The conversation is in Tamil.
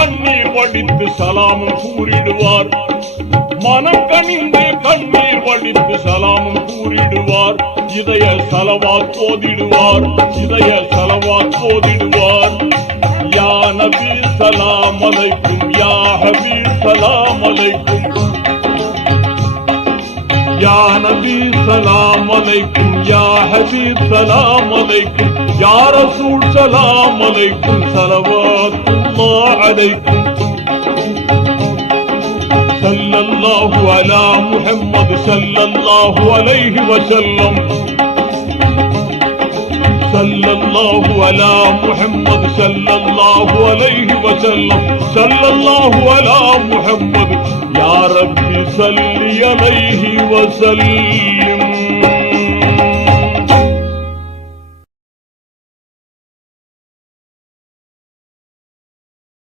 கண்ணீர் வடித்து சலாமும் கூறிடுவார். மனம் கனிந்து கண்ணீர் வடித்து சலாமும் கூறிடுவார். இதய சலவாத் போதிடுவார். இதய சலவாத் போதிடுவார். யா நபி சலாம் அலைக்கும், யா ஹபீப் சலாம் அலைக்கும், யா நபி சலாம் அலைக்கும், யா ஹபீப் சலாம் அலைக்கும், யா ரசூல் சலாம் அலைக்கும், ஸலவாத்துல்லாஹ் அலைக்கும். ஸல்லல்லாஹு அலா முஹம்மத் ஸல்லல்லாஹு அலைஹி வஸல்லம். ஸல்லல்லாஹு அலா முஹம்மத் ஸல்லல்லாஹு அலைஹி வஸல்லம். ஸல்லல்லாஹு அலா முஹம்மத் யா ரப்பி ஸல்லி அலைஹி வஸல்லம்.